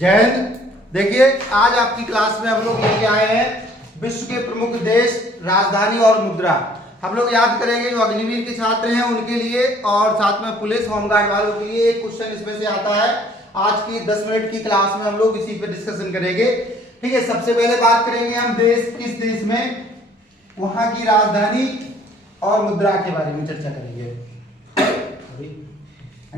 जय हिंद। देखिए आज आपकी क्लास में हम लोग लेके आए हैं विश्व के प्रमुख देश, राजधानी और मुद्रा। हम लोग याद करेंगे जो अग्निवीर के छात्र हैं उनके लिए और साथ में पुलिस होमगार्ड वालों के लिए एक क्वेश्चन इसमें से आता है। आज की 10 मिनट की क्लास में हम लोग इसी पे डिस्कशन करेंगे। ठीक है, सबसे पहले बात करेंगे हम देश, किस देश में, वहां की राजधानी और मुद्रा के बारे में चर्चा करेंगे।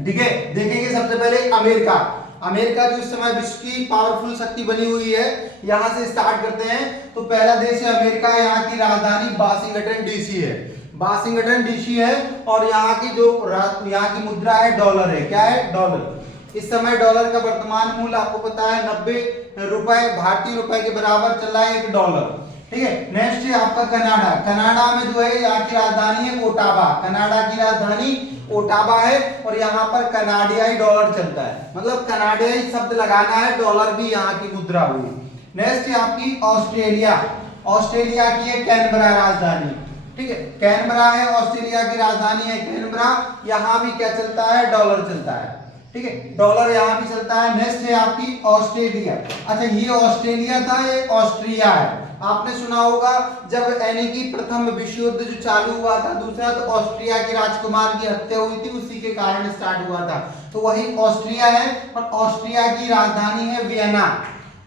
ठीक है, देखेंगे सबसे पहले अमेरिका। अमेरिका जो इस समय विश्व की पावरफुल शक्ति बनी हुई है, यहां से स्टार्ट करते हैं। तो पहला देश है अमेरिका, यहाँ की राजधानी वाशिंगटन डीसी है। वाशिंगटन डीसी है और यहाँ की जो यहाँ की मुद्रा है डॉलर है। क्या है? डॉलर। इस समय डॉलर का वर्तमान मूल्य आपको पता है 90 रुपए भारतीय रुपए के बराबर चल रहा है एक डॉलर। ठीक है, नेक्स्ट है आपका कनाडा। कनाडा में जो है यहाँ की राजधानी है ओटावा। कनाडा की राजधानी ओटावा है और यहाँ पर कनाडियाई डॉलर चलता है, मतलब कनाडियाई शब्द लगाना है, डॉलर भी यहाँ की मुद्रा हुई। नेक्स्ट है आपकी ऑस्ट्रेलिया। ऑस्ट्रेलिया की है कैनबरा राजधानी। ठीक है, कैनबरा है ऑस्ट्रेलिया की राजधानी है कैनबरा। यहाँ भी क्या चलता है? डॉलर चलता है। ठीक है, डॉलर यहाँ भी चलता है। नेक्स्ट है आपकी ऑस्ट्रेलिया। अच्छा, ये ऑस्ट्रेलिया था, ये ऑस्ट्रिया है। आपने सुना होगा जब यानी कि प्रथम विश्व युद्ध जो चालू हुआ था दूसरा, तो ऑस्ट्रिया के राजकुमार की हत्या हुई थी, उसी के कारण स्टार्ट हुआ था। तो वही ऑस्ट्रिया है और ऑस्ट्रिया की राजधानी है वियना।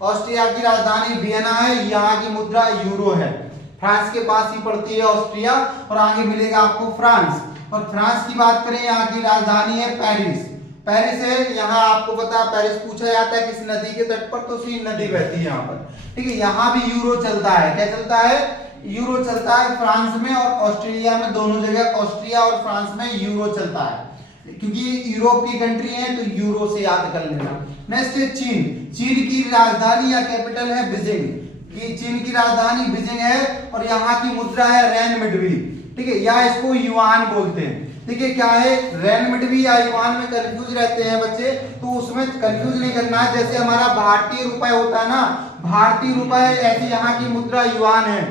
ऑस्ट्रिया की राजधानी वियना है। यहाँ की मुद्रा यूरो है। फ्रांस के पास ही पड़ती है ऑस्ट्रिया और आगे मिलेगा आपको फ्रांस। और फ्रांस की बात करें, यहाँ की राजधानी है पेरिस। पेरिस है, यहाँ आपको पता है पेरिस पूछा जाता है किस नदी के तट पर, तो सी नदी बहती है यहाँ पर। ठीक है, यहाँ भी यूरो चलता है। क्या चलता है? यूरो चलता है फ्रांस में और ऑस्ट्रेलिया में, दोनों जगह ऑस्ट्रिया और फ्रांस में यूरो चलता है, क्योंकि यूरोप की कंट्री है तो यूरो से याद कर लेना। नेक्स्ट है चीन। चीन की राजधानी या कैपिटल है बीजिंग। चीन की राजधानी बीजिंग है और यहाँ की मुद्रा है रेनमिनबी। ठीक है, या इसको युआन बोलते हैं। ठीक है, क्या है? रेनमिनबी या युआन में कंफ्यूज रहते हैं बच्चे, तो उसमें कंफ्यूज नहीं करना है। जैसे हमारा भारतीय रुपए होता है ना, भारतीय रुपए, ऐसे यहाँ की मुद्रा युआन है।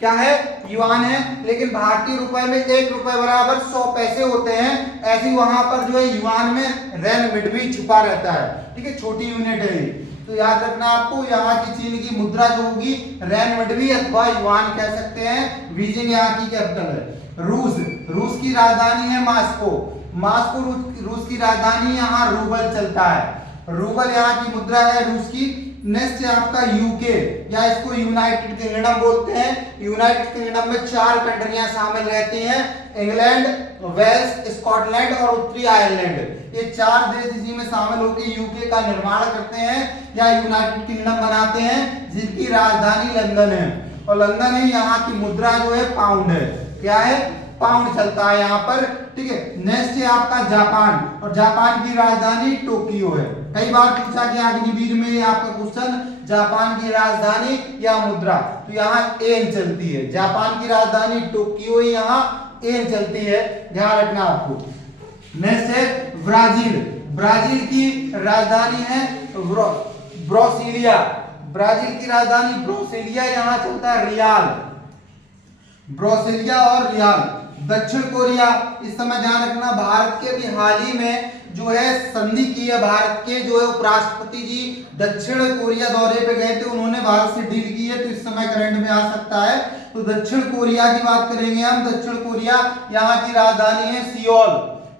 क्या है? युआन है। लेकिन भारतीय रुपए में 1 रुपए बराबर 100 पैसे होते हैं, ऐसे वहां पर जो है युआन में रेनमिनबी छुपा रहता है। ठीक है, छोटी यूनिट है ये, तो याद रखना आपको। यहाँ की चीन की मुद्रा जो होगी रेनमिनबी अथवा युआन कह सकते हैं। बीजिंग यहाँ की कैपिटल है। रूस। रूस की राजधानी है मॉस्को। मॉस्को रूस की राजधानी, यहाँ रूबल चलता है। रूबल यहाँ की मुद्रा है रूस की। नेक्स्ट है आपका यूके, या इसको यूनाइटेड किंगडम बोलते हैं। यूनाइटेड किंगडम में 4 कंट्रियां शामिल रहती हैं, इंग्लैंड, वेल्स, स्कॉटलैंड और उत्तरी आयरलैंड। ये 4 देश इसी में शामिल होकर यूके का निर्माण करते हैं या यूनाइटेड किंगडम बनाते हैं, जिनकी राजधानी लंदन है। और लंदन है, यहाँ की मुद्रा जो है पाउंड है। क्या है? पाउंड चलता है यहाँ पर। ठीक है, नेक्स्ट है आपका जापान और जापान की राजधानी टोक्यो है। कई बार पूछा गया अग्निवीर में आपका क्वेश्चन, जापान की राजधानी या मुद्रा, तो यहाँ येन चलती है। जापान की राजधानी टोक्यो, यहाँ येन चलती है, ध्यान रखना आपको। नेक्स्ट है ब्राजील। ब्राजील की राजधानी है ब्रासिलिया। ब्राजील की राजधानी ब्रासिलिया, यहाँ चलता है रियाल। ब्रासिलिया और रियाल। दक्षिण कोरिया, इस समय ध्यान रखना, भारत के भी हाल ही में जो है संधि की है। भारत के जो है उपराष्ट्रपति जी दक्षिण कोरिया दौरे पे गए थे, उन्होंने भारत से डील की है, तो इस समय करंट में आ सकता है। तो दक्षिण कोरिया की बात करेंगे हम। दक्षिण कोरिया, यहाँ की राजधानी है सियोल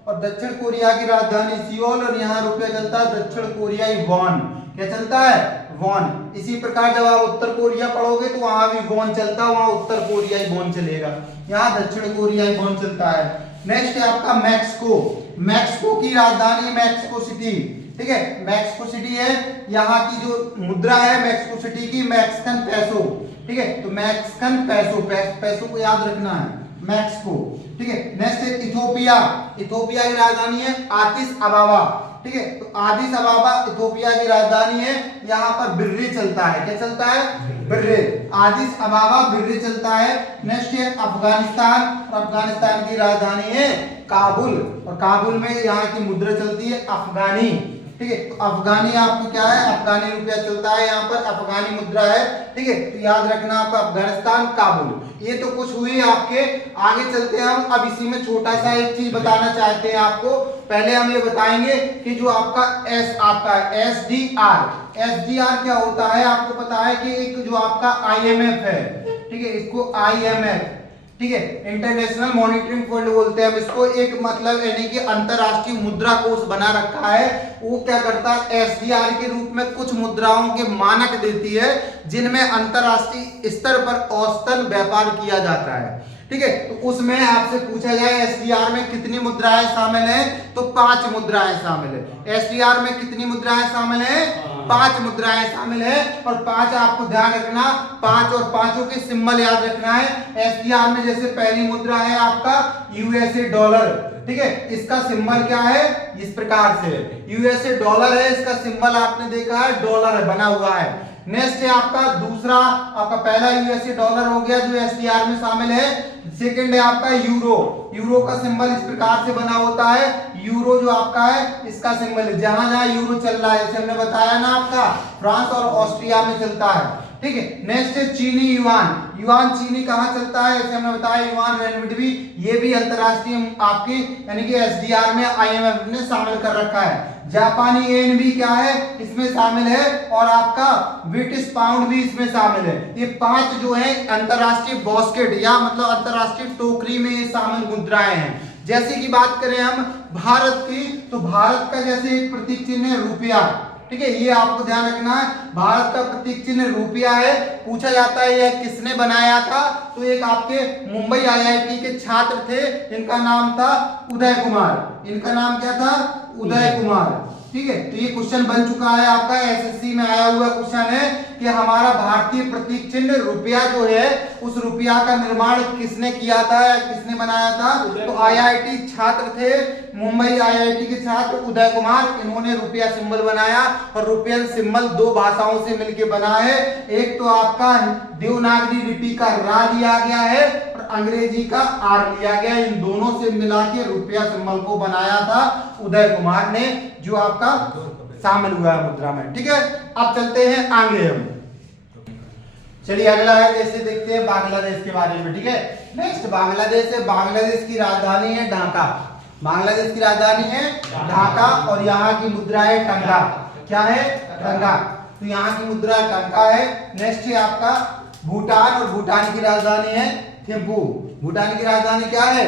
और दक्षिण कोरिया की राजधानी सियोल और यहाँ रुपया चलता है दक्षिण कोरियाई वॉन। क्या चलता है? वॉन। इसी प्रकार जब आप उत्तर कोरिया पढ़ोगे तो वहां भी वॉन चलता है, वहां उत्तर कोरियाई वॉन चलेगा, यहाँ दक्षिण कोरियाई वॉन चलता है। नेक्स्ट है आपका मैक्सिको। मैक्सिको की राजधानी मैक्सिको सिटी। ठीक है, मैक्सिको सिटी है, यहाँ की जो मुद्रा है मैक्सिको सिटी की मैक्सिकन पैसो। ठीक है, तो मैक्सिकन पैसो, पैसो को याद रखना है, मैक्सिको। ठीक है, नेक्स्ट है इथोपिया। इथोपिया की राजधानी है आदिस अबाबा। ठीक है, तो आदिस अबाबा इथोपिया की राजधानी है, यहाँ पर बिर्रे चलता है। क्या चलता है? बिर्रे। आदिस अबाबा बिर्रे चलता है। नेक्स्ट है अफगानिस्तान और अफगानिस्तान की राजधानी है काबुल और काबुल में यहाँ की मुद्रा चलती है अफगानी। ठीक है, तो अफगानी आपको क्या है? अफगानी रुपया चलता है, यहाँ पर अफगानी मुद्रा है। ठीक है, तो याद रखना आपका अफगानिस्तान, काबुल। ये तो कुछ हुई आपके। आगे चलते हैं हम। अब इसी में छोटा सा एक चीज बताना चाहते हैं आपको। पहले हम ये बताएंगे कि जो आपका आपका एसडीआर क्या होता है। आपको पता है कि एक जो आपका आईएमएफ है, ठीक है, इसको आईएमएफ, ठीक है, इंटरनेशनल मॉनिटरिंग फंड बोलते हैं हम इसको। एक मतलब यानी कि अंतरराष्ट्रीय मुद्रा कोष बना रखा है। वो क्या करता है, एसडीआर के रूप में कुछ मुद्राओं के मानक देती है जिनमें अंतरराष्ट्रीय स्तर पर औसतन व्यापार किया जाता है, ठीक है। तो उसमें आपसे पूछा जाए एसडीआर में कितनी मुद्राएं शामिल हैं, तो 5 मुद्राएं शामिल है। एसडीआर में कितनी मुद्राएं शामिल हैं, 5 मुद्राएं शामिल है। और 5 आपको ध्यान रखना, 5 और 5 के सिंबल याद रखना है। एसडीआर में जैसे पहली मुद्रा है आपका यूएसए डॉलर, ठीक है, इसका सिंबल क्या है, इस प्रकार से यूएसए डॉलर है, इसका सिंबल आपने देखा है डॉलर है बना हुआ है। नेक्स्ट है आपका दूसरा, आपका पहला यूएसए डॉलर हो गया जो एसडीआर में शामिल है। सेकंड है आपका यूरो, यूरो का सिंबल इस प्रकार से बना होता है। यूरो जो आपका है इसका सिंबल है, जहां जहां यूरो चल रहा है, जैसे हमने बताया ना आपका फ्रांस और ऑस्ट्रिया में चलता है, ठीक है। नेक्स्ट है चीनी युआन, युआन चीनी कहां चलता है, जैसे हमने बताया युआन रेनमिनबी, ये भी अंतरराष्ट्रीय आपकी यानी कि एसडीआर में आईएमएफ ने शामिल कर रखा है। जापानी येन भी क्या है, इसमें शामिल है। और आपका ब्रिटिश पाउंड भी इसमें शामिल है। ये 5 जो है अंतरराष्ट्रीय बास्केट या मतलब अंतरराष्ट्रीय टोकरी में ये शामिल मुद्राएं हैं। जैसे कि बात करें हम भारत की, तो भारत का जैसे एक प्रतीक चिन्ह है रुपया, ठीक है, ये आपको ध्यान रखना है। भारत का प्रतीक चिन्ह रुपया है। पूछा जाता है यह किसने बनाया था, तो एक आपके मुंबई आईआईटी के छात्र थे, इनका नाम था उदय कुमार। इनका नाम क्या था, उदय कुमार, ठीक है। तो ये क्वेश्चन बन चुका है आपका, एसएससी में आया हुआ क्वेश्चन है कि हमारा भारतीय प्रतीक चिन्ह रुपया जो है, उस रुपया का निर्माण किसने किया था, किसने बनाया था, तो आईआईटी छात्र थे, मुंबई आईआईटी के छात्र उदय कुमार, इन्होंने रुपया सिंबल बनाया। और रुपया सिंबल 2 भाषाओं से मिलकर बना है। एक तो आपका देवनागरी लिपि का रा लिया गया है और अंग्रेजी का आर लिया गया, इन दोनों से मिला के रुपया सिंबल को बनाया था उदय कुमार ने, जो आपका शामिल हुआ है मुद्रा में, ठीक है। अब चलते हैं आगे हम। चलिए अगला है, जैसे देखते हैं बांग्लादेश के बारे में, ठीक है। नेक्स्ट बांग्लादेश है। बांग्लादेश की राजधानी है ढाका। बांग्लादेश की राजधानी है ढाका और यहाँ की मुद्रा है टंगा। क्या है, टंगा। तो यहाँ की मुद्रा टंका है। नेक्स्ट है आपका भूटान, और भूटान की राजधानी है थिम्पू। भूटान की राजधानी क्या है,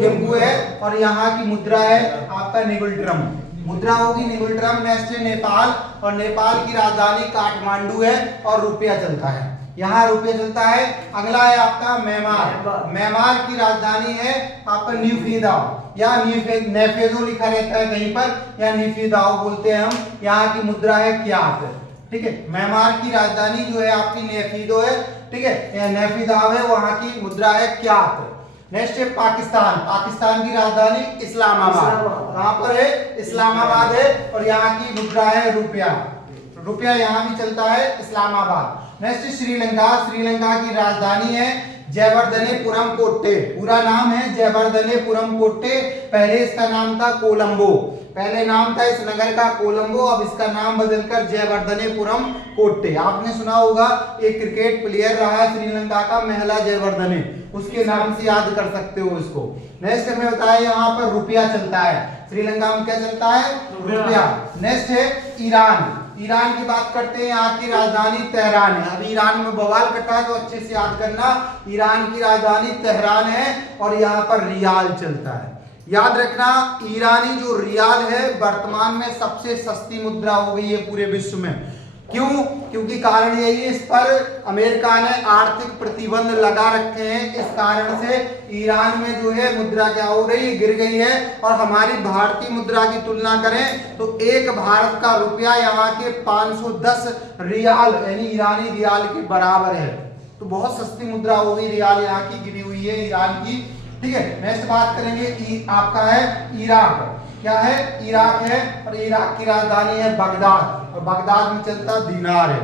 थिम्पू है। और यहाँ की मुद्रा है आपका निगुल्ट्रम, मुद्रा होगी निगुल्ट्रम। नेक्स्ट है नेपाल, और नेपाल की राजधानी काठमांडू है और रुपया चलता है, यहाँ रुपया चलता है। अगला है आपका म्यांमार। म्यांमार की राजधानी है आपका न्यूफीदाओ या नेफेजो लिखा रहता है कहीं पर, या न्यूफीदाओ बोलते हैं हम। यहाँ की मुद्रा है क्यात, ठीक है। म्यांमार की राजधानी जो है आपकी नेफीदो है, ठीक है, यह नेफीदाओ है, वहां की मुद्रा है क्यात। नेक्स्ट है पाकिस्तान। पाकिस्तान की राजधानी इस्लामाबाद। कहां पर है, इस्लामाबाद है, और यहाँ की मुद्रा है रुपया। रुपया यहाँ भी चलता है, इस्लामाबाद। नेक्स्ट श्रीलंका। श्रीलंका की राजधानी है जयवर्धनेपुरम कोट्टे। पूरा नाम है जयवर्धनेपुरम कोट्टे। पहले इसका नाम था कोलंबो, पहले नाम था इस नगर का कोलंबो, अब इसका नाम बदलकर जयवर्धनेपुरम कोट्टे। आपने सुना होगा एक क्रिकेट प्लेयर रहा है श्रीलंका का महला जयवर्धने, उसके नाम से याद कर सकते हो इसको। नेक्स्ट हमें बताया यहाँ पर रुपया चलता है, श्रीलंका में क्या चलता है, रुपया। नेक्स्ट है ईरान। ईरान की बात करते हैं, यहाँ की राजधानी तेहरान है। अभी ईरान में बवाल कटा है तो अच्छे से याद करना, ईरान की राजधानी तेहरान है और यहाँ पर रियाल चलता है। याद रखना, ईरानी जो रियाल है वर्तमान में सबसे सस्ती मुद्रा हो गई है पूरे विश्व में। क्यों, क्योंकि कारण यही है, इस पर अमेरिका ने आर्थिक प्रतिबंध लगा रखे हैं। इस कारण से ईरान में जो है मुद्रा क्या हो रही है, गिर गई है। और हमारी भारतीय मुद्रा की तुलना करें तो एक भारत का रुपया यहाँ के 510 रियाल यानी ईरानी रियाल के बराबर है। तो बहुत सस्ती मुद्रा हो गई रियाल यहाँ की, गिरी हुई है ईरान की, ठीक है। नेक्स्ट बात करेंगे आपका है इराक। क्या है, इराक है, और इराक की राजधानी है बगदाद, और बगदाद में चलता दीनार है,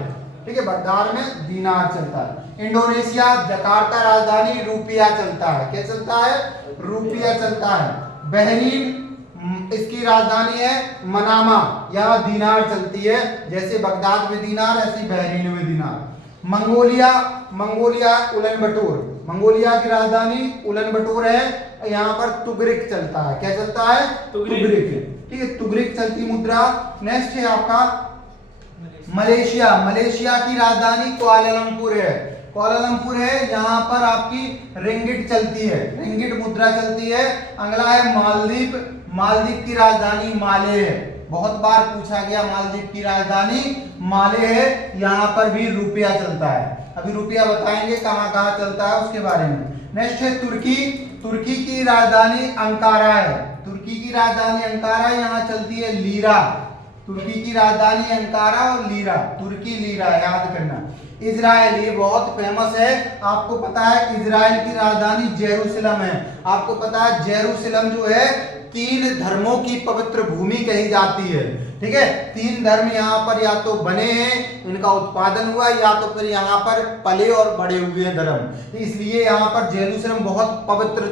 ठीक है, बगदाद में दीनार चलता है। इंडोनेशिया जकार्ता राजधानी रुपया चलता है, क्या चलता है, रुपया चलता है। बहरीन इसकी राजधानी है मनामा, यहाँ दीनार चलती है, जैसे बगदाद में दीनार ऐसे बहरीन में दीनार। मंगोलिया, मंगोलिया उलन बटोर, मंगोलिया की राजधानी उलन बटोर है। यहाँ पर तुगरिक चलता है, क्या चलता है? तुगरिक। ठीक है, तुगरिक चलती मुद्रा। नेक्स्ट है आपका मलेशिया, मलेशिया की राजधानी कुआलालंपुर है, कुआलालंपुर है। यहाँ पर आपकी रिंगिट चलती है, रिंगिट मुद्रा चलती है। अगला है मालदीव, मालदीव की राजधानी माले है, बहुत बार पूछा गया, मालदीव की राजधानी माले है। यहाँ पर भी रुपया चलता है, अभी रुपया बताएंगे कहाँ कहाँ चलता है उसके बारे में। नेक्स्ट है तुर्की, तुर्की की राजधानी अंकारा है, तुर्की की राजधानी अंकारा, यहाँ चलती है लीरा। तुर्की की राजधानी अंकारा और लीरा, तुर्की लीरा याद करना। इजराइल, ये बहुत फेमस है, आपको पता है इजराइल की राजधानी जेरूसलम है। आपको पता है जेरूसलम जो है तीन धर्मों की पवित्र भूमि कही जाती है। ठीक है, तीन धर्म यहाँ पर या तो बने हैं, इनका उत्पादन हुआ, या तो फिर यहाँ पर पले और बड़े हुए हैं धर्म, इसलिए यहाँ पर जेरूसलम बहुत पवित्र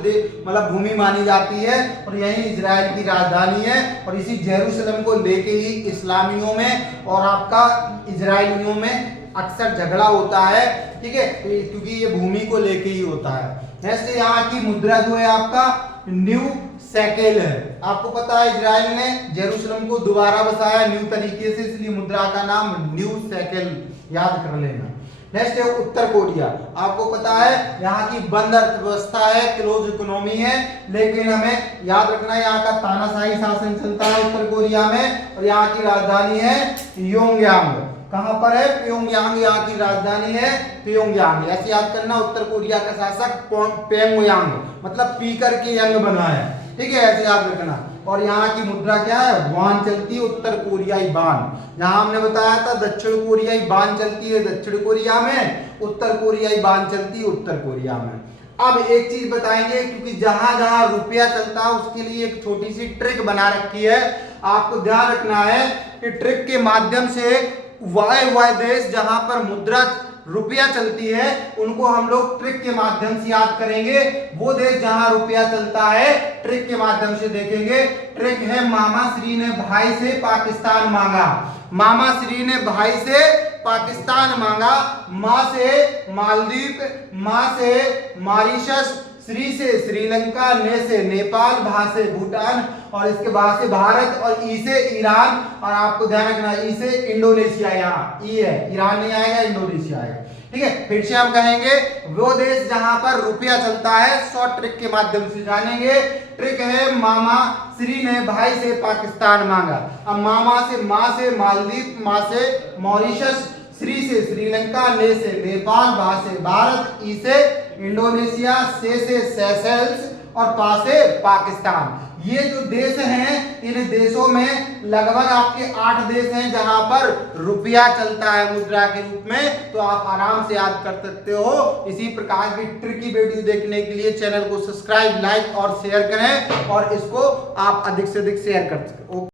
मतलब भूमि मानी जाती है और यही इजराइल की राजधानी है। और इसी जेरूसलम को लेके ही इस्लामियों में और आपका इजराइलियों में अक्सर झगड़ा होता है। ठीक है, क्योंकि ये भूमि को लेके ही होता है। ऐसे यहाँ की मुद्रा जो है आपका न्यू सेकेल है। आपको पता है इजराइल ने जेरूसलम को दोबारा बसाया न्यू तरीके से, इसलिए मुद्रा का नाम न्यू सेकेल, याद कर लेना। नेक्स्ट है उत्तर कोरिया, आपको पता है यहाँ की बंद अर्थव्यवस्था है, क्लोज इकोनॉमी है, लेकिन हमें याद रखना है यहाँ का तानाशाही शासन चलता है उत्तर कोरिया में। और यहाँ की राजधानी है प्योंगयांग, कहां पर है? प्योंगयांग, यहाँ की राजधानी है प्योंगयांग। ऐसे याद करना, उत्तर कोरिया का शासक प्योंगयांग, मतलब पीकर के यंग बना है। ठीक है, ऐसे याद रखना। और यहाँ की मुद्रा क्या है? वान चलती है, उत्तर कोरियाई बान। यहाँ हमने बताया था दक्षिण कोरियाई बान चलती है दक्षिण कोरिया में, उत्तर कोरियाई बान चलती है उत्तर कोरिया में। अब एक चीज बताएंगे, क्योंकि जहां जहां रुपया चलता है उसके लिए एक छोटी सी ट्रिक बना रखी है, आपको ध्यान रखना है कि ट्रिक के माध्यम से वाय देश जहां पर मुद्रा रुपया चलती है उनको हम लोग ट्रिक के माध्यम से याद करेंगे। वो देश जहां रुपया चलता है ट्रिक के माध्यम से देखेंगे। ट्रिक है मामा श्री ने भाई से पाकिस्तान मांगा, मामा श्री ने भाई से पाकिस्तान मांगा, माँ से मालदीव, माँ से मॉरिशस, श्री से श्रीलंका, ने से नेपाल, भा से भूटान, और इसके बाद से भारत, और ई से ईरान, और आपको ध्यान रखना ई से इंडोनेशिया। यहाँ ई है, ईरान नहीं आएगा, इंडोनेशिया आएगा। ठीक है, फिर से हम कहेंगे वो देश जहां पर रुपया चलता है, शॉर्ट ट्रिक के माध्यम से जानेंगे। ट्रिक है मामा श्री ने भाई से पाकिस्तान मांगा। अब मामा से माँ से मालदीव, माँ से मॉरिशस, श्री से श्रीलंका, ने से नेपाल, भा से भारत, ई से इंडोनेशिया, से सेशेल्स, और पा से पाकिस्तान। ये जो देश हैं, इन देशों में लगभग आपके 8 देश हैं जहां पर रुपया चलता है मुद्रा के रूप में, तो आप आराम से याद कर सकते हो। इसी प्रकार की ट्रिकी वीडियो देखने के लिए चैनल को सब्सक्राइब, लाइक और शेयर करें, और इसको आप अधिक से अधिक शेयर कर सकते हो।